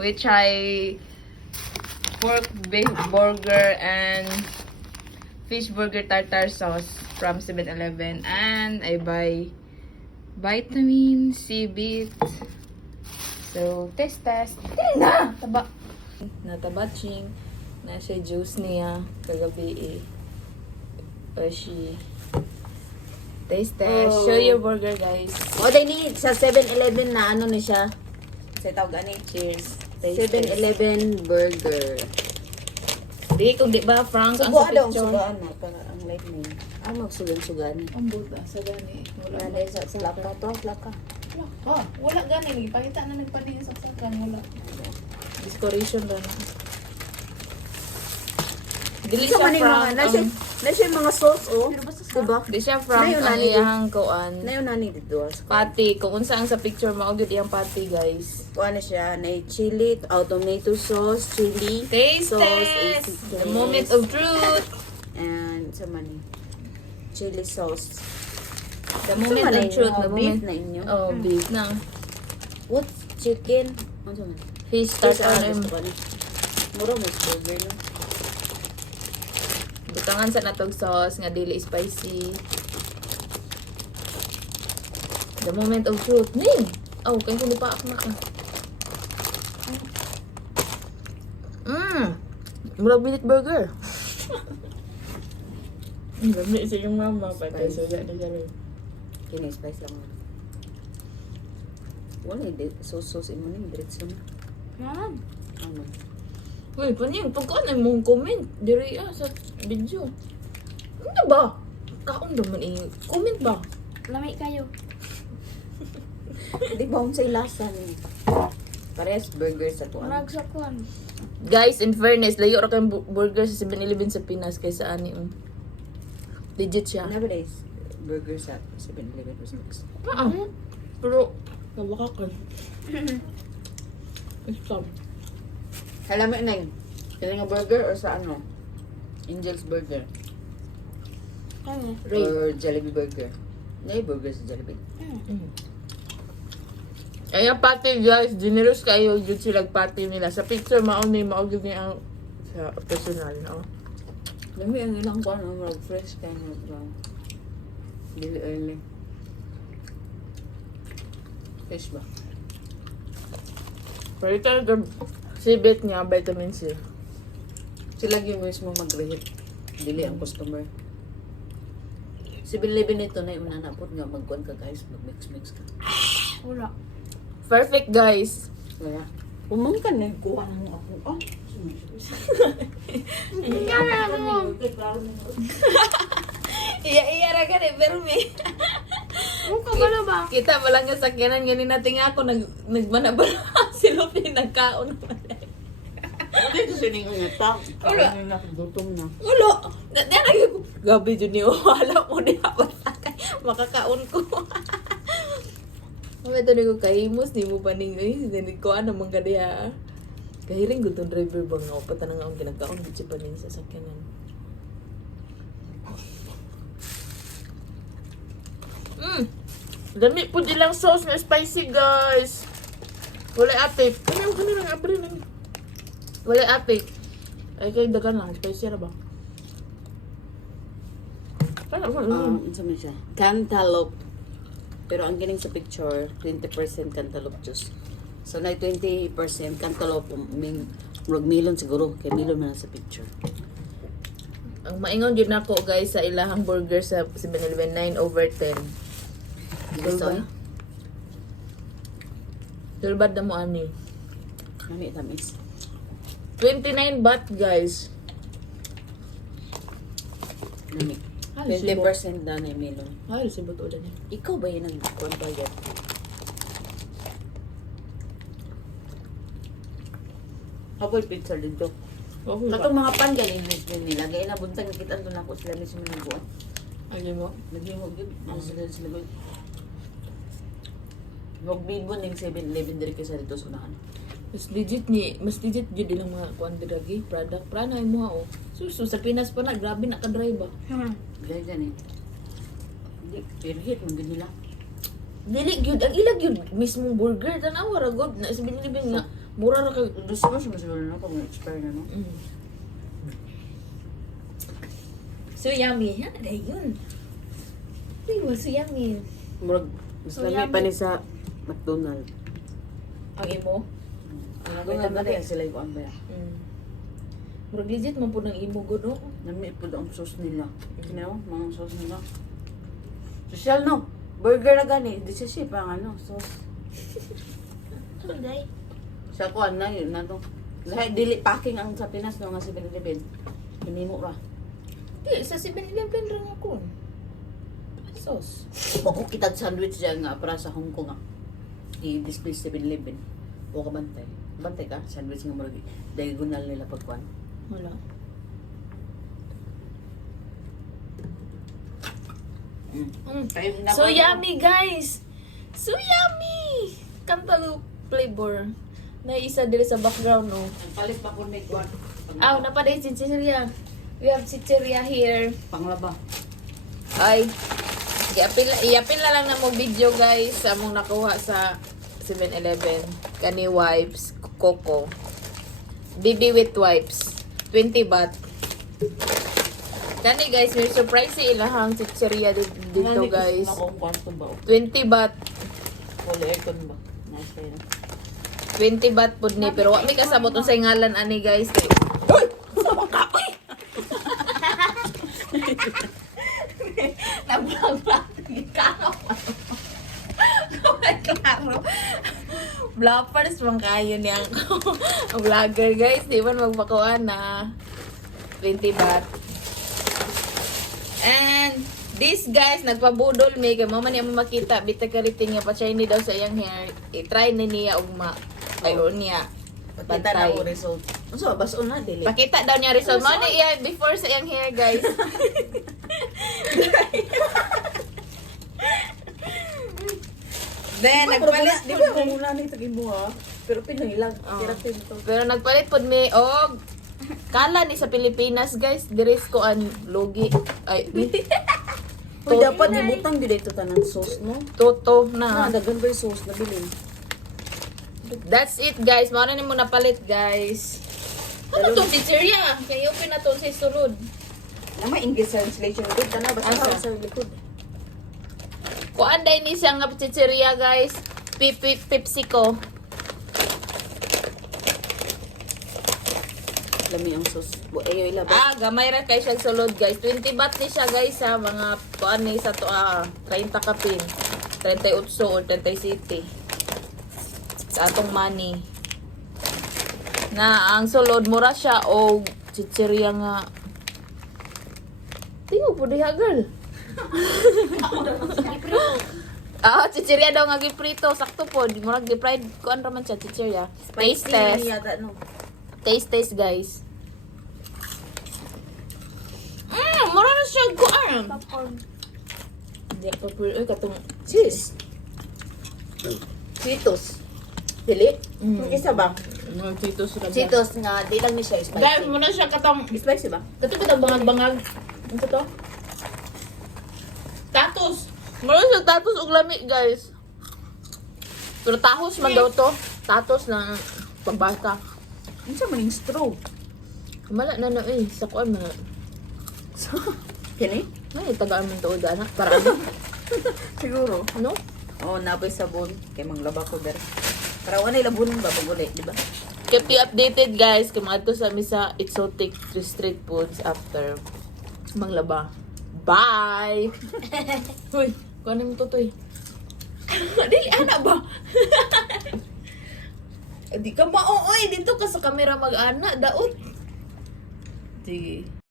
We try pork beef burger and fish burger tartar sauce from 7-Eleven, and I buy vitamin C bit. So test. Na taba. Natabaching na siya juice niya kagabi she taste. Oh. Show your burger, guys. O, day ni sa 7-Eleven na ano ni siya. Sa tawag ani, cheers. 7-Eleven burger. Di, kung di ba, Frank, ang Subuan sa daw, picture. sugaan na. Para ang light mo. Ang magsugan-sugan. Ang buta, sa gani. Wala. Wala sa plaka to, plaka. Wala gani. Pakita na nagpaliin sa sakan. Wala. Decoration lang. Dili Isa siya man yung mga, Frank. nasa yung mga sauce, oh. Diba? Di siya Frank Nayon, ang nani, iyang kuan. Na yun nani dito. Pati. Kung unsa ang sa picture, maugid iyang pati, guys. Kuha na siya, na chili, tomato sauce, chili, Taste sauce, test! The taste. moment of truth! And sa mani, chili sauce. The moment of truth. The Beef moment. na inyo. Oh, beef na. What? Chicken? Ano sa man? Fish Gusto tartar. ko ni. Mura mo burger no? Butangan sa natog sauce nga dili spicy. The moment of truth. Ning! Oh, kaya hindi pa ako naka. Murag minute burger. Dami sa yung mama pa. Spice. So, na siya. Kini spice lang. Wala sauce imo ni diretso na. Ano? Uy, paano pagkaan ay mong comment. Diri sa video. Ano ba? Kaon naman comment ba? Lamay kayo. Di ba unsay lasa ni? Parehas burger sa tuan. Murag sa kuan. Guys, in fairness, layo ra kayong burger sa 7-Eleven sa Pinas kaysa ani. Legit siya. Nowadays, burger sa 7-Eleven was mix. Pero, nabakakan. Stop. Alam mo na yun. Kaya nga burger or sa ano? Angel's Burger. Ano? Or Jollibee Burger. Nay burger sa Jollibee. Kaya pati guys, generous kayo yun sila party nila. Sa picture, mauni, maugid niya ang sa personal, no? Dami ang ilang kuan ang mag fresh kind of dili early. Fresh ba? Pero talaga, sibit niya, vitamin C. Sila yung mismo mag-rehit. Dili ang customer. 7-Eleven ito na yung nanapot nga magkuhan ka guys. Mag-mix-mix ka. Wala. Perfect, guys. Kaya, umang ka na. Kuha ng ako. Ah, Iya ra ka rin, pero may... Ano ka ba ba? Kita mo lang yung sakyanan, ganin natin nga ako, nagmanabara. Si Luffy, nagkaon. dito sining unyata. Wala. Ano na, gutom na. Ulo! Diyan lagi ko. Gabi dyan niyo. Wala mo di ako. Makakaon ko. Ito ni ko kahimos. Di mo paning. Hindi ko ano mga kadiya. Kahiring gutong driver bang nga. Pata na nga ang ginagkaon. Di siya paning sa sakyanan. Dami po dilang sauce na spicy, guys. Wala ate. Kanang nga apre na. Wala ate. Ay kay dagan lang. Spicy ra ba? Sa man siya. Cantaloupe. Pero ang gining sa picture, 20% cantaloupe juice. So, na 20% cantaloupe. Murag melon siguro. Kaya melon man sa picture. Ang maingon yun ako guys sa ilahang burger sa 7-Eleven 9/10. Gusto Tulbad. Tulbad na mo ani. Kami tamis. 29 baht guys. Nami. Ay, 20% na na melon. Ay, si Buto dyan eh. Ikaw ba yun ang bayad? Haboy pizza dito. Okay Katong mga pan galing nila. Gaya na buntang kita doon ako sila mismo ng buwan. Ay, mo? Lagyan mo yun. Ano sila sila gawin? Mag-bid mo ng 7-Eleven diri kaysa dito sa unahan. Mas legit yun din ang mga kuan diragi product. Prana ay mo oh. So sa Pinas pa na, grabe na ka-drive ba? Gaya dyan eh. Hindi, pero hit mo din nila. Dili gyud ang ilag gyud mismong burger tanaw ra god na 7-Eleven nga Mura na kay... Gusto mo siya siguro na pag expire na, no? Mm. So yummy. Ha? Dahil yun. Uy, so yummy. Murag, mas So, lami yummy. pa ni sa McDonald's. Ang imo? Ang McDonald's na kaya sila yung ba? Mm. Murag legit man po ng imo go, no? Nami po ang sauce nila. Kinaw, mga sauce nila. Social, no? Burger na gani. Di siya siya pang ano, sauce. Hindi. Sa kuan na yun, na to. Lahat dili packing ang sa Pinas no nga 7-Eleven. Hinimo ra. Di, sa 7-Eleven rin ako. Sauce. Bako kitag sandwich dyan nga para sa Hong Kong nga. I-display 7-Eleven. O ka bantay. Bantay ka? Sandwich nga maragi. Diagonal nila pagkuan. Wala. Mm. So yummy, guys! So yummy! Cantaloupe flavor. Na isa dili sa background, no? Palit pa ko may kuan. Aw, napaday chicheria. We have chicheria here. Panglaba. Ay, iapin na lang na mo video, guys, sa mong nakuha sa 7-Eleven. Kani wipes, Coco. BB with wipes. 20 baht. Kani, guys, may surprise si ilahang chicheria dito, guys. Ako kwarto ba? 20 baht. Wala aircon ba? Nice kayo. 20 baht po ni. Pero wag may kasabot unsay ngalan, ani, guys. Uy! Sabang ka! Uy! Nablang-blang. Ikaw. Klaro. Bloppers man kayo niya ang vlogger, guys. Di ba magpakuan na 20 baht. And this, guys, nagpabudol me kay mama niya mo makita bita ka rating niya pa shiny daw sa iyang hair. I-try na niya ugma. Ayon niya. Pakita na ko result. Unsa ba baso na dili? Pakita daw niya result. Mo na iya before sa iyang hair, guys. Then nagpalit Di ba mo muna ni tagin mo ha? Pero pinahilag. Oh. Tira to. Pero nagpalit pod mi og kala ni sa Pilipinas, guys, diris ko an logi. Ay, Uy, dapat ibutang di dito tanan sauce, no? toto Ah, na. dagan ba yung sauce na bilin? That's it, guys. Mao na nimo napalit, guys. Ano to pizzeria? Kaya open na to sa sulod. Nama English translation dito na basta Asa? sa likod. Kuan day ni siya nga pizzeria, guys. Pepsico. Lami ang sauce. Ayo ilabas. Ah, gamay ra kay siya sulod, guys. 20 baht ni siya, guys, sa mga kuan ni sa to 30 kapin. 38 or 37. Sa atong money. Na ang sulod mura siya o chicheria nga. Tingo po diha, girl. Chicheria daw nga giprito, sakto po. Murag gi-fried kuan ra man siya chicheria. Taste test. Yata, no? Taste, guys. Mura na siya kuan. Popcorn. Hindi ako po, katong Cheese. Cheetos. Dili? Mm. Isa ba? mga Cheetos ra. Cheetos nga, di lang ni siya spicy. Guys, muna siya katong Spicy ba? katong bangag-bangag. Ano to? Tatos. Mura siya tatos og lami, guys. Pero tahos man daw to. Tatos na pambata. Ano siya maning straw? Mala na sa kuan man. Kini? Ay, tagaan man to dana para ano? Siguro. Ano? Oo, napoy sabon. Kaya manglaba ko ber. Para wala ilabunin ba pag ulit, di ba? Keep you updated, guys. Kumato sa misa exotic street foods after manglaba. Bye! Uy, kuhanin mo to, Toy. Dili, ana ba? Di ka maooy. Dito ka sa camera mag-ana. Daot. Sige.